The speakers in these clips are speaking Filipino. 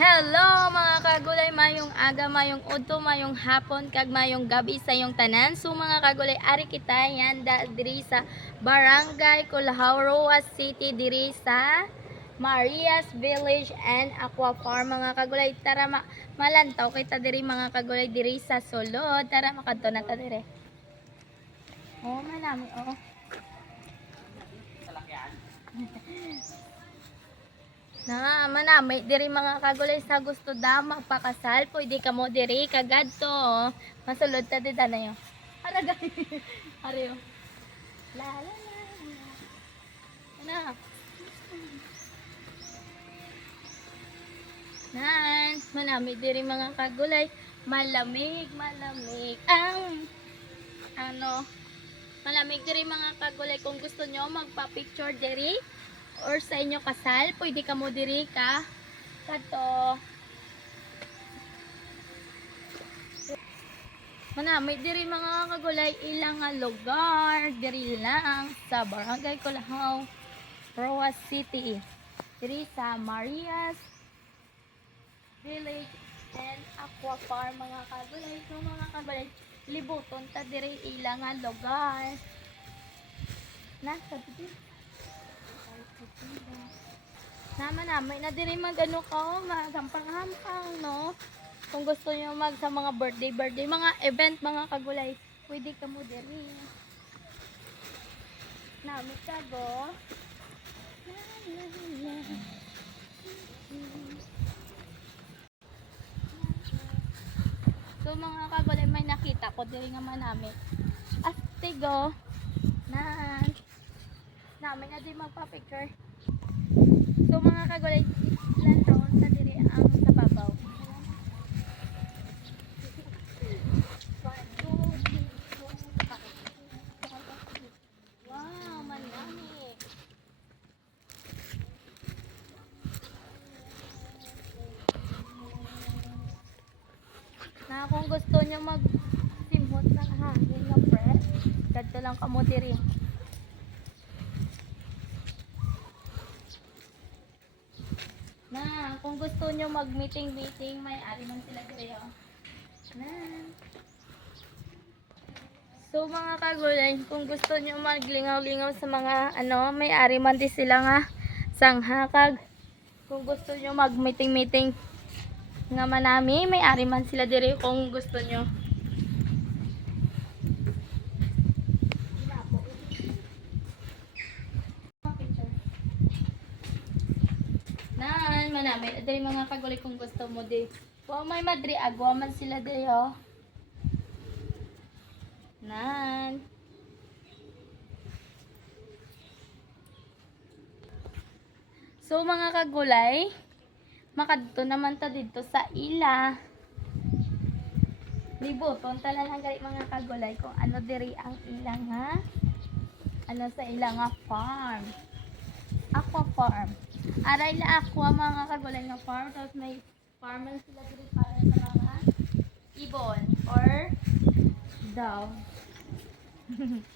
Hello mga kagulay, mayong aga, mayong udto, mayong hapon, kag mayong gabi sa yung tanan. So mga kagulay, ari kita yan da, diri sa Barangay Culahaw, Roa City, diri sa Marias Village and Aqua Farm. Mga kagulay, tara ma malantaw kita diri mga kagulay diri sa Sulod. Tara makadto na ta diri. Oh, manami, oh. Na, manamay diri mga kagulay sa gusto da magpakasal, pwede ka mo diri kagadto. oh. Masulod ta di na yo. Halaga. Ariyo. La la la. la. Ano? Nan, manamay diri mga kagulay. Malamig, malamig ang ano, malamig diri mga kagulay kung gusto nyo magpa-picture diri or sa inyo kasal, pwede ka mo diri ka kato. Manamay diri mga kagulay ilang nga lugar diri lang sa Barangay Culahaw, Roa City. Diri sa Marias Village and Aqua Farm mga kagulay. So mga kagulay, libuton ta diri ilang nga lugar. Nasa dito. Nama namin na diri magano ka, magampang-hampang, no? Kung gusto niyo mag sa mga birthday, birthday, mga event, mga kagulay, pwede ka mo diri. Nami ka go. So mga kagulay, may nakita ko diri nga manami. Astigo. Nan namin na din magpa-picture. So mga kagulay, ilan taon sa diri ang sa babaw? One, two, three, four, five, six, Wow, manami. Na kung gusto nyo mag simhot ng hangin na press, dadto lang kamo diri. Na, kung gusto nyo mag-meeting-meeting, may ari man sila dito. Na. So mga kagulay, kung gusto nyo maglingaw-lingaw sa mga ano, may ari man din sila nga sanghakag. Kung gusto nyo mag-meeting-meeting nga manami, may ari man sila diri kung gusto nyo. Nan, manami, diri mga kagulay kung gusto mo di. Kung may madri agwa man sila diri oh. Nan. So mga kagulay, makadto naman ta dito sa ila. Libuton tala lang gali mga kagulay kung ano diri ang ilang ha. Ano sa ilang nga farm. Aqua farm. Aray la aqua mga kagulay nga farm. Tapos may farm man sila diri para sa mga ibon or daw.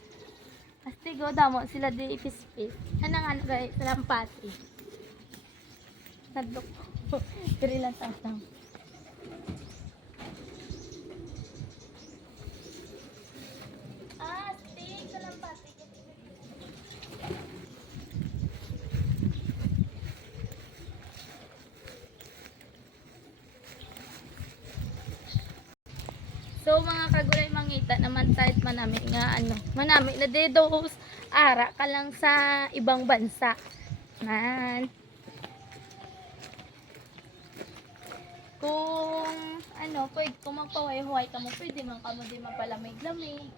Astigo damo sila diri ipispis. Ano nga ano guys, sa lampati. Nadlok ko. Diri lang tatang. Mga kagulay mangita naman tayo manami nga ano, manami na dedos ara ka lang sa ibang bansa. Man. Kung ano, pwede kung magpahuay-huay ka mo, pwede man ka mo din mapalamig-lamig.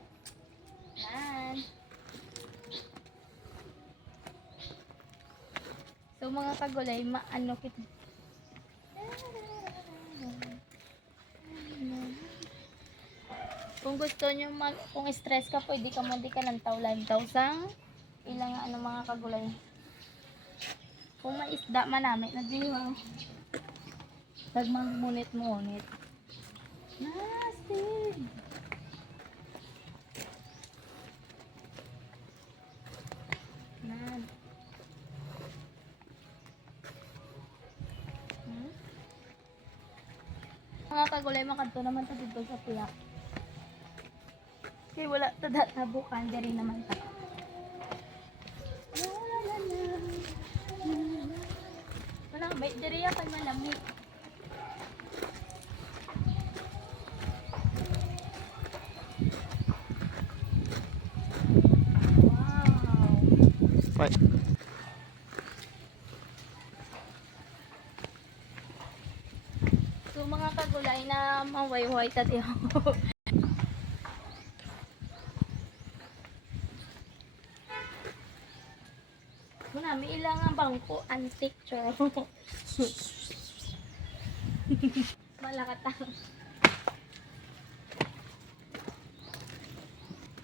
Yan. So mga kagulay, ma ano Kung gusto nyo mag, kung stress ka, pwede ka mo di ka ng tawlan-taw sang ilang ano mga kagulay. Kung may isda man namin, nagdiwa. Pag magmunit-munit. Nastig! Nan. Hmm? Mga kagulay, makanto naman ta dito sa piyak. Kaya wala ta databukan, diri naman ta. Wala, may diri ya kay malamig. Wow. So mga kagulay na maway-way tati Muna, may ilang ang bangko, antique charo. Malakatang.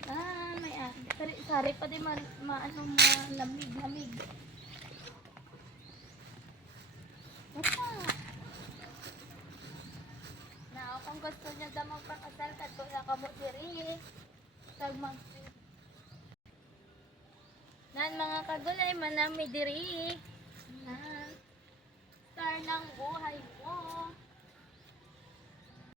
Ah, may ah. Sari, sari pa din ma, ma ano, malamig, lamig. Basta. Na kung gusto niya daw magpakasal ka to na kamo diri. Tag mag Nan mga kagulay, manami diri. Nan. Star ng buhay mo.